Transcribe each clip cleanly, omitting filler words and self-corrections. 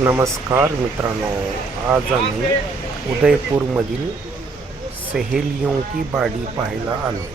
नमस्कार मित्रांनो, आज आम्ही उदयपूरमधील सहेलियों की बाड़ी पाहायला आलो.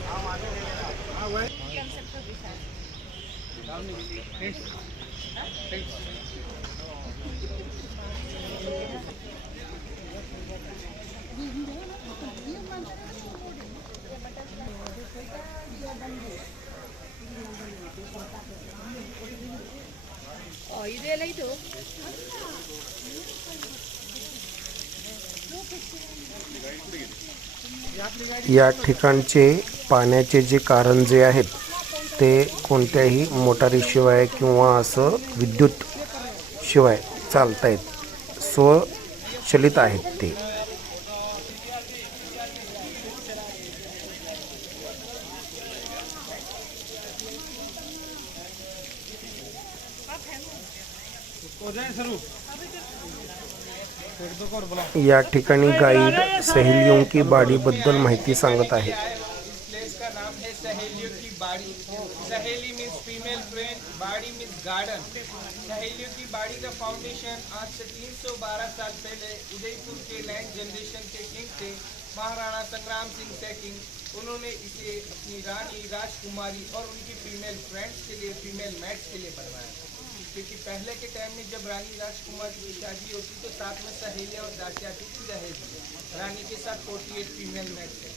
या ठिकाणचे पाण्याचे जे कारंजे आहेत ते कोणत्याही मोटारीशिवाय किंवा असं विद्युत शिवाय चालतायत, स्वचलित आहेत ते. या ठिकाणी गाईड सहेलियों की बाड़ी बद्दल माहिती सांगत आहे. प्लेस का नाम है सहेलियों की बाड़ी. सहेली मीन्स फीमेल फ्रेंड, बाड़ी मीन्स गार्डन. सहेलियों की बाड़ी का फाउंडेशन आज से 312 साल पहले उदयपुर के लैंड जनरेशन के किंग थे महाराणा संग्राम सिंह सेकिंग. उन्होंने इसे अपनी रानी राजकुमारी और उनकी फीमेल फ्रेंड्स के लिए, फीमेल मैट्स के लिए बनवाया, क्योंकि पहले के टाइम में जब रानी राजकुमारी की शादी होती तो साथ में सहेलियाँ और दासियाँ भी रहेगी. रानी के साथ 48 फीमेल मैट्स थे.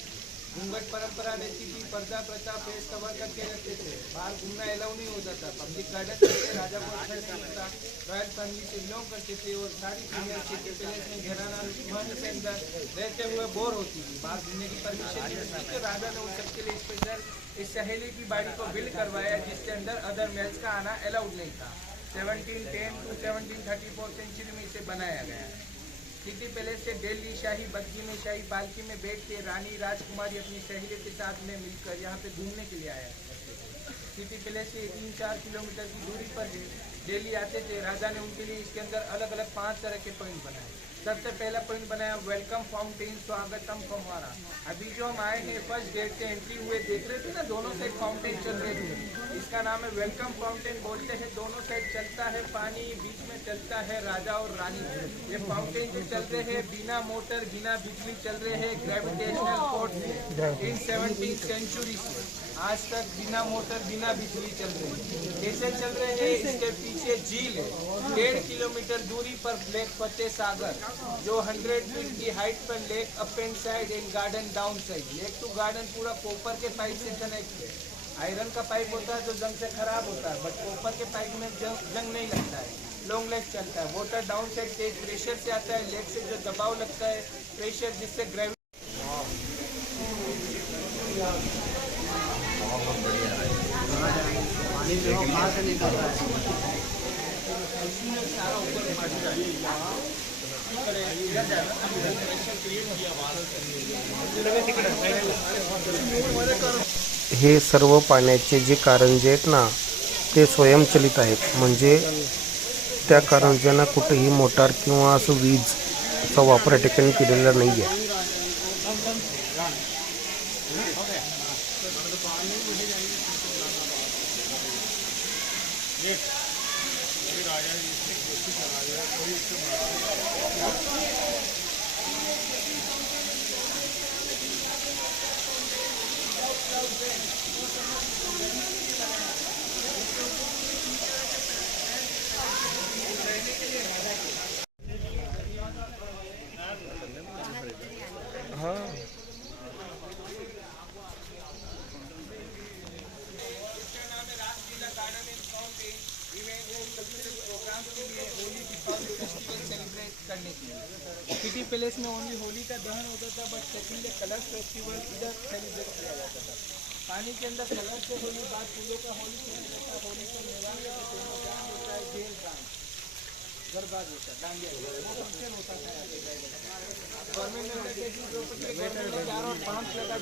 घूंघट परंपरा रहती थी, पर्दा प्रथा फेस कवर करके रहते थे, बाहर घूमना अलाउ नहीं होता था. पब्लिक गार्डन में राजा को अच्छा नहीं लगता, रॉयल फैमिली से बिलोंग करते थे और सारी फीमेल सिटी पैलेस में घराना महल के अंदर रहते हुए बोर होती थी, बाहर घूमने की परमिशन नहीं मिलती. तो राजा ने उन सबके लिए स्पेशल इस सहेली की बाड़ी को बिल्ड करवाया, जिसके अंदर अदर मेल्स का आना अलाउड नहीं था. 1710 टू 1734 सेंचुरी में इसे बनाया गया. सिटी पैलेस से दिल्ली शाही बग्गी में, शाही पालकी में बैठ के रानी राजकुमारी अपनी सहेलियों के साथ में मिलकर यहाँ पे घूमने के लिए आया. सिटी पैलेस से 3-4 किलोमीटर की दूरी पर दिल्ली आते थे. राजा ने उनके लिए इसके अंदर अलग अलग 5 तरह के पॉइंट बनाए. सबसे पहला पॉइंट बनाया वेलकम फाउंटेन, स्वागतम फव्वारा. अभी जो हम आए हैं फर्स्ट गेट से एंट्री हुए देख रहे थे ना, दोनों साइड फाउंटेन चल रहे थे. इसका नाम है वेलकम फाउंटेन. बोलते हैं दोनों साइड चलता है पानी, बीच में चलता है राजा और रानी. ये फाउंटेन जो चल रहे हैं बिना मोटर बिना बिजली चल रहे हैं, gravitational force in 17th century से आज तक बिना मोटर बिना बिजली चल रहे हैं. कैसे चल रहे हैं? इसके पीछे झील है 1.5 किलोमीटर दूरी पर लेक फतेह सागर, जो 100 फीट की हाइट पर lake up end side and garden down side. Lake to garden पूरा कॉपर के पाइप से कनेक्ट है. आयरन का पाइप होता है तो जंग से खराब होता है, बट कॉपर के पाइप में जंग नहीं लगता है, लॉन्ग लाइफ चलता है. वाटर डाउन साइड तेज प्रेशर से आता है. लेक से जो दबाव लगता है प्रेशर, जिससे ग्रेविटी हे सर्व पाण्याचे जे कारंजे आहेत ना ते स्वयंचलित आहेत, म्हणजे त्या कारंज्यांना कुठेही मोटार किंवा असं वीजचा वापर या ठिकाणी केलेला नाही आहे. सिटी पैलेस में ओनली होली का दहन होता था, but second day colour festival इधर सेलिब्रेट किया जाता था. पानी के अंदर कलर से होली, बाद फूलों का होली खेला जाता है. होली को मैदान होता है, जेल डांस, गरबाज होता है, डांडिया वो फंक्शन होता था. गवर्नमेंट ने 4 और 5 लगा.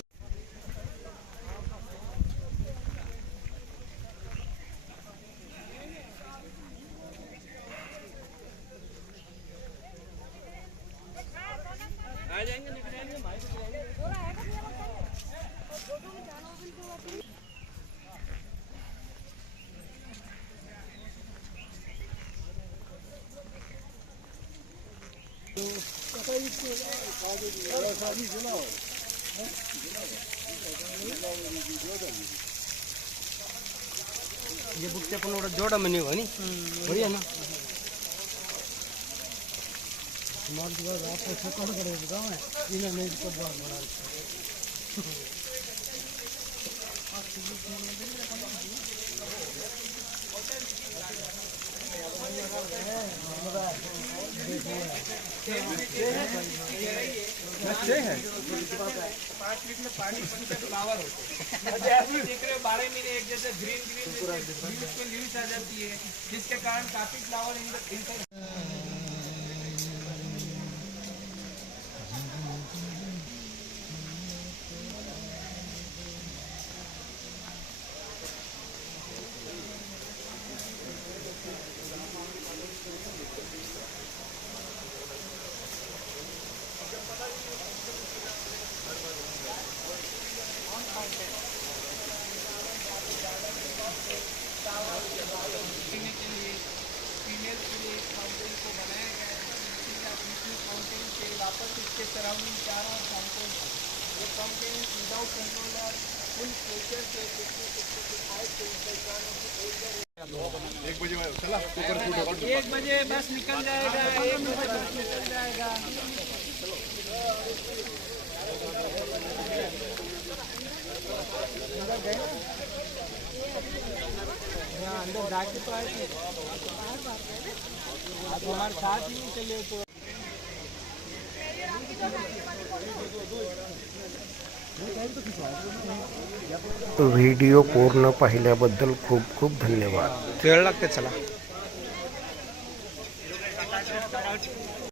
आ जाएंगे ये बुट्टे पण एउटा जोडा में नहीं हो नि बढ़िया ना हमारे के बाद आपको छोटा करेगा बताओ है इन्हें नहीं को बात बना अच्छे हैं 5 फीट में पानी बनकर फ्लावर होते हैं आप देख रहे हो 12 महीने एक जैसे ग्रीन में लीव्स आ जाती है जिसके कारण काफी फ्लावर देने के लिए फीमेल के लिए फाउंटेन को बनाया गया है इसीलिए आप दूसरी फाउंटेन से वापस इसके सराउंडिंग चारों फाउंटेन ये fountain without controller full pressure से 1 बजे बस निकल जाएगा 1 बजे बस निकल जाएगा अंदर जाके तो आए थे आप हमारे साथ ही चले तो व्हिडिओ पूर्ण पाहिल्याबद्दल खूप खूप धन्यवाद. वेळ लागते चला